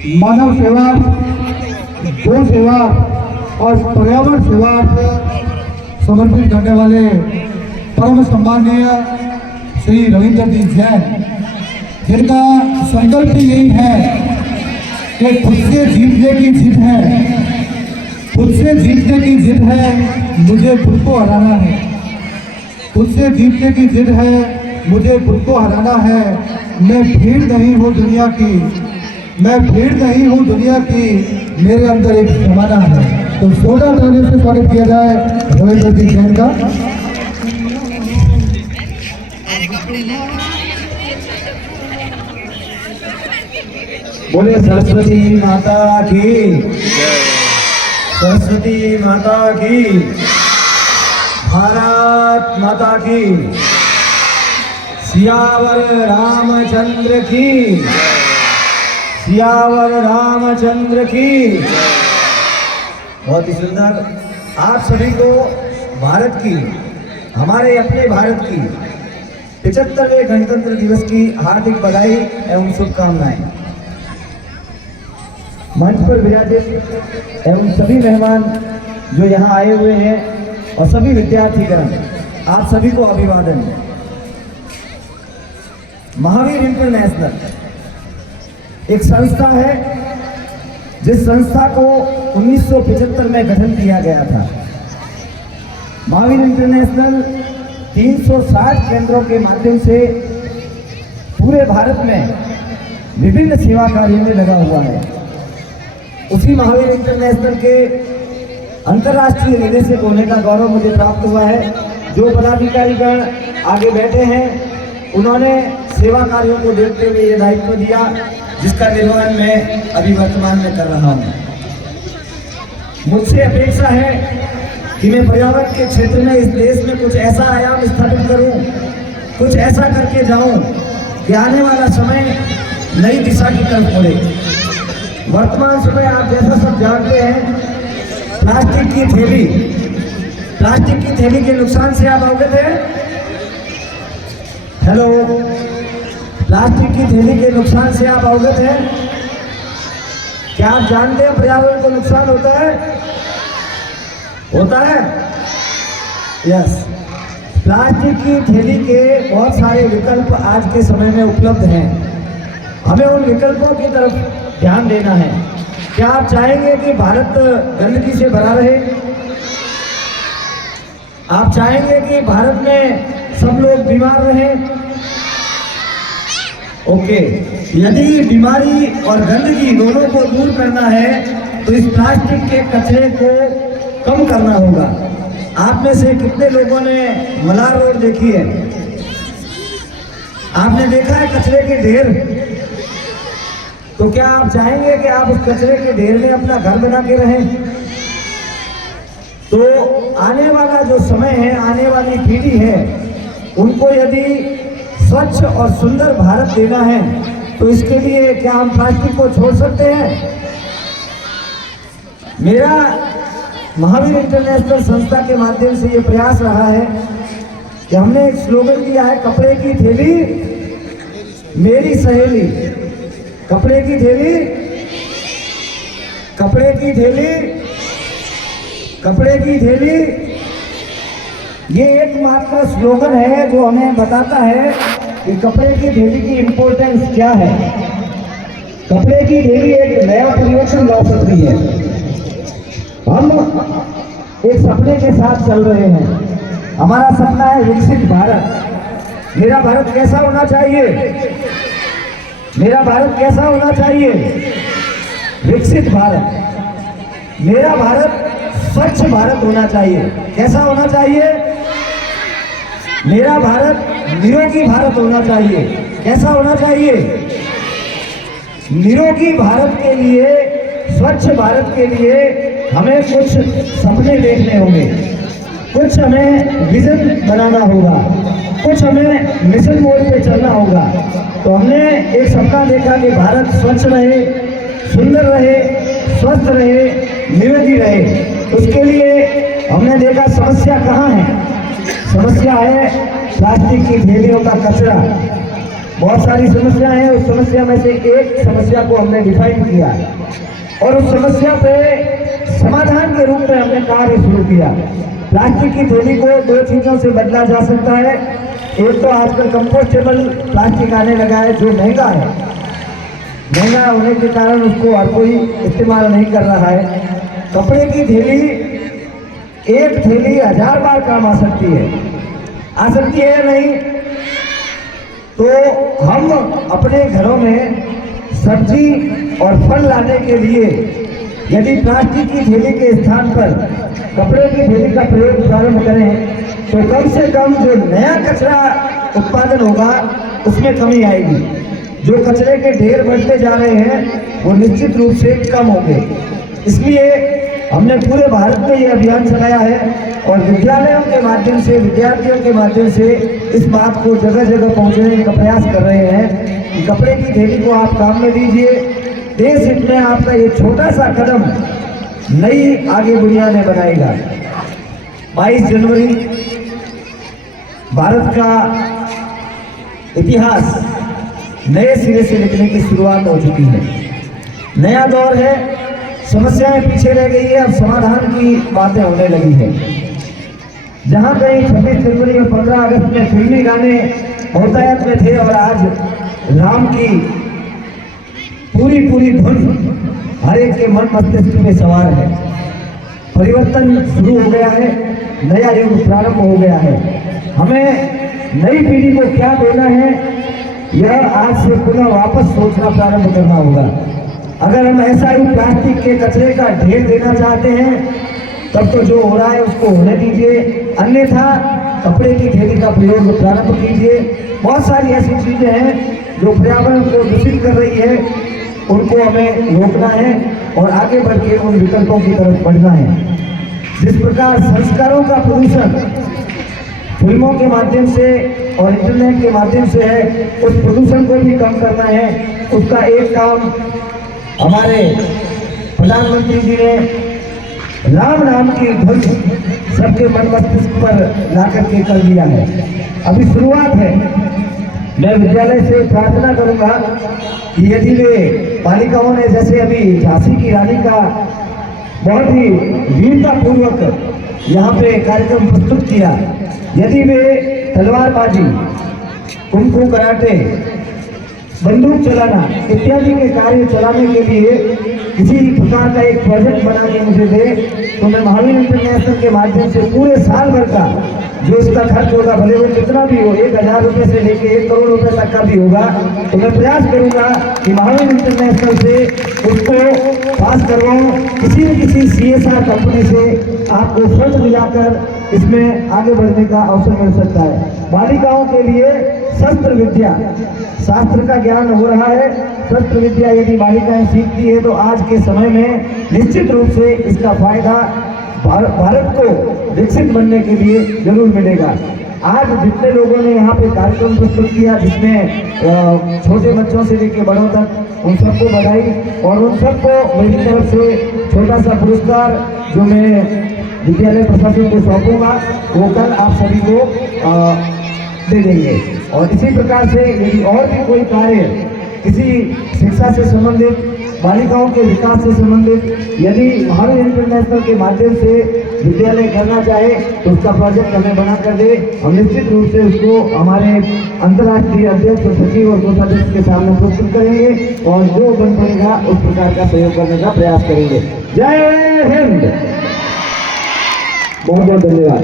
मानव सेवा, गौ सेवा और पर्यावरण सेवा समर्पित करने वाले परम सम्माननीय श्री रविंद्र जी जैन, जिनका संकल्प यही है कि खुद से जीतने की जिद है, खुद से जीतने की जिद है, मुझे खुद को हराना है, खुद से जीतने की जिद है, मुझे खुद को हराना है। मैं भीड़ नहीं हूँ दुनिया की, मैं भीड़ नहीं हूँ दुनिया की, मेरे अंदर एक जमाना है। तो 16 तालियों से स्वागत किया जाए रविंद्र जी जैन का। बोले सरस्वती माता की, सरस्वती माता की, भारत माता की, सियावर रामचंद्र की, सियावर रामचंद्र की। बहुत ही सुंदर। आप सभी को भारत की, हमारे अपने भारत की 75वें गणतंत्र दिवस की हार्दिक बधाई एवं शुभकामनाएं। मंच पर विराजित एवं सभी मेहमान जो यहाँ आए हुए हैं और सभी विद्यार्थीगण, आप सभी को अभिवादन। महावीर इंटरनेशनल एक संस्था है जिस संस्था को 1975 में गठन किया गया था। महावीर इंटरनेशनल 360 केंद्रों के माध्यम से पूरे भारत में विभिन्न सेवा कार्यों में लगा हुआ है। उसी महावीर इंटरनेशनल के अंतर्राष्ट्रीय निदेशक होने का गौरव मुझे प्राप्त हुआ है। जो पदाधिकारीगण आगे बैठे हैं, उन्होंने सेवा कार्यों को देखते हुए ये दायित्व दिया, जिसका निर्वहन मैं अभी वर्तमान में कर रहा हूँ। मुझसे अपेक्षा है कि मैं पर्यावरण के क्षेत्र में इस देश में कुछ ऐसा आयाम स्थापित करूं, कुछ ऐसा करके जाऊं कि आने वाला समय नई दिशा की तरफ बढ़े। वर्तमान समय आप जैसा सब जानते हैं, प्लास्टिक की थैली के नुकसान से आप अवगत हैं? हेलो, प्लास्टिक की थैली के नुकसान से आप अवगत हैं? क्या आप जानते हैं पर्यावरण को नुकसान होता है? होता है? यस। प्लास्टिक की थैली के बहुत सारे विकल्प आज के समय में उपलब्ध हैं। हमें उन विकल्पों की तरफ ध्यान देना है। क्या आप चाहेंगे कि भारत गंदगी से भरा रहे? आप चाहेंगे कि भारत में सब लोग बीमार रहें? ओके। यदि बीमारी और गंदगी दोनों को दूर करना है तो इस प्लास्टिक के कचरे को कम करना होगा। आप में से कितने लोगों ने मलार रोड देखी है? आपने देखा है कचरे के ढेर? तो क्या आप चाहेंगे कि आप उस कचरे के ढेर में अपना घर बना के रहें? तो आने वाला जो समय है, आने वाली पीढ़ी है, उनको यदि स्वच्छ और सुंदर भारत देना है तो इसके लिए क्या हम प्लास्टिक को छोड़ सकते हैं? मेरा महावीर इंटरनेशनल संस्था के माध्यम से ये प्रयास रहा है कि हमने एक स्लोगन दिया है, कपड़े की थैली मेरी सहेली। कपड़े की थैली, कपड़े की थैली, कपड़े की थैली। ये एकमात्र स्लोगन है जो हमें बताता है कि कपड़े की थैली की इंपॉर्टेंस क्या है। कपड़े की थैली एक नया परिवर्तन ला सकती है। हम एक सपने के साथ चल रहे हैं। हमारा सपना है विकसित भारत। मेरा भारत कैसा होना चाहिए? मेरा भारत कैसा होना चाहिए? विकसित भारत। मेरा भारत स्वच्छ भारत होना चाहिए। कैसा होना चाहिए? मेरा भारत निरोगी भारत होना चाहिए। कैसा होना चाहिए? निरोगी भारत के लिए, स्वच्छ भारत के लिए हमें कुछ सपने देखने होंगे, कुछ हमें विजन बनाना होगा, कुछ हमें मिशन मोड पे चलना होगा। तो हमने एक सपना देखा कि भारत स्वच्छ रहे, सुंदर रहे, स्वस्थ रहे, निरोगी रहे। उसके लिए हमने देखा समस्या कहाँ है। समस्या है प्लास्टिक की थैलियों का कचरा। बहुत सारी समस्याएं हैं, उस समस्या में से एक समस्या को हमने डिफाइन किया और उस समस्या पे समाधान के रूप में हमने कार्य शुरू किया। प्लास्टिक की थैली को दो चीजों से बदला जा सकता है। एक तो आजकल कंपोस्टेबल प्लास्टिक आने लगा है जो महंगा है, महंगा होने के कारण उसको हर कोई इस्तेमाल नहीं कर रहा है। कपड़े की थैली, एक थैली 1000 बार काम आ सकती है या नहीं? तो हम अपने घरों में सब्जी और फल लाने के लिए यदि प्लास्टिक की थैली के स्थान पर कपड़े की थैली का प्रयोग प्रारंभ करें तो कम से कम जो नया कचरा उत्पादन होगा उसमें कमी आएगी। जो कचरे के ढेर बढ़ते जा रहे हैं वो निश्चित रूप से कम होंगे। इसलिए हमने पूरे भारत में ये अभियान चलाया है और विद्यालयों के माध्यम से, विद्यार्थियों के माध्यम से इस बात को जगह जगह पहुंचाने का प्रयास कर रहे हैं कि कपड़े की थैली को आप काम में लीजिए। देश हित में आपका ये छोटा सा कदम नई आगे दुनिया में बनाएगा। 22 जनवरी भारत का इतिहास नए सिरे से लिखने की शुरुआत हो चुकी है। नया दौर है, समस्याएं पीछे रह गई है, अब समाधान की बातें होने लगी है। जहां कहीं 26 जनवरी और 15 अगस्त में फिल्मी गाने बहुतायत में थे और आज राम की पूरी धुन हर एक के मन मस्तिष्क में सवार है। परिवर्तन शुरू हो गया है, नया युग प्रारंभ हो गया है। हमें नई पीढ़ी को क्या देना है यह आज से पुनः वापस सोचना प्रारंभ करना होगा। अगर हम ऐसा ही प्लास्टिक के कचरे का ढेर देना चाहते हैं तब तो जो हो रहा है उसको होने दीजिए, अन्यथा कपड़े की थैली का प्रयोग प्रारंभ कीजिए। बहुत सारी ऐसी चीजें हैं जो पर्यावरण को दूषित कर रही है, उनको हमें रोकना है और आगे बढ़ के उन विकल्पों की तरफ बढ़ना है। जिस प्रकार संस्कारों का प्रदूषण फिल्मों के माध्यम से और इंटरनेट के माध्यम से है, उस प्रदूषण को भी कम करना है। उसका एक काम हमारे प्रधानमंत्री जी ने राम नाम की धुन सबके मन मस्तिष्क पर लाकर के कर दिया है। अभी शुरुआत है। मैं विद्यालय से प्रार्थना करूंगा कि यदि वे बालिकाओं ने जैसे अभी झांसी की रानी का बहुत ही वीरता पूर्वक यहाँ पे कार्यक्रम प्रस्तुत किया, यदि वे तलवारबाजी, कुंफू कराटे, बंदूक चलाना इत्यादि के कार्य चलाने के लिए किसी प्रकार का एक प्रोजेक्ट बना के मुझे दे तो मैं महावीर इंटरनेशनल के माध्यम से पूरे साल भर का जो इसका खर्च होगा, भले वो कितना भी हो, 1000 रुपये से लेके 1 करोड़ रुपए तक का भी होगा, तो मैं प्रयास करूंगा कि महावीर इंटरनेशनल से उसको पास करवाऊं। किसी न किसी CSR कंपनी से आपको फंड मिलाकर इसमें आगे बढ़ने का अवसर मिल सकता है। बालिकाओं के लिए शस्त्र विद्या, शास्त्र का ज्ञान हो रहा है। शस्त्र विद्या यदि बालिकाएं सीखती है तो आज के समय में निश्चित रूप से इसका फायदा भारत को विकसित बनने के लिए जरूर मिलेगा। आज जितने लोगों ने यहाँ पे कार्यक्रम प्रस्तुत किया, जिसमें छोटे बच्चों से लेकर बड़ों तक, उन सबको बधाई और उन सबको मेरी तरफ से छोटा सा पुरस्कार जो मैं विद्यालय प्रशासन को सौंपूंगा वो कल आप सभी को दे देंगे। और इसी प्रकार से यदि और भी कोई कार्य किसी शिक्षा से संबंधित, बालिकाओं के विकास से संबंधित यदि महावीर इंटरनेशनल के माध्यम से विद्यालय करना चाहे तो उसका प्रोजेक्ट हमें बना कर दे। हम निश्चित रूप से उसको हमारे अंतर्राष्ट्रीय अध्यक्ष, सचिव और कोषाध्यक्ष के सामने प्रस्तुत करेंगे और जो बन पड़ेगा उस प्रकार का सहयोग करने का प्रयास करेंगे। जय हिंद, बहुत बहुत धन्यवाद।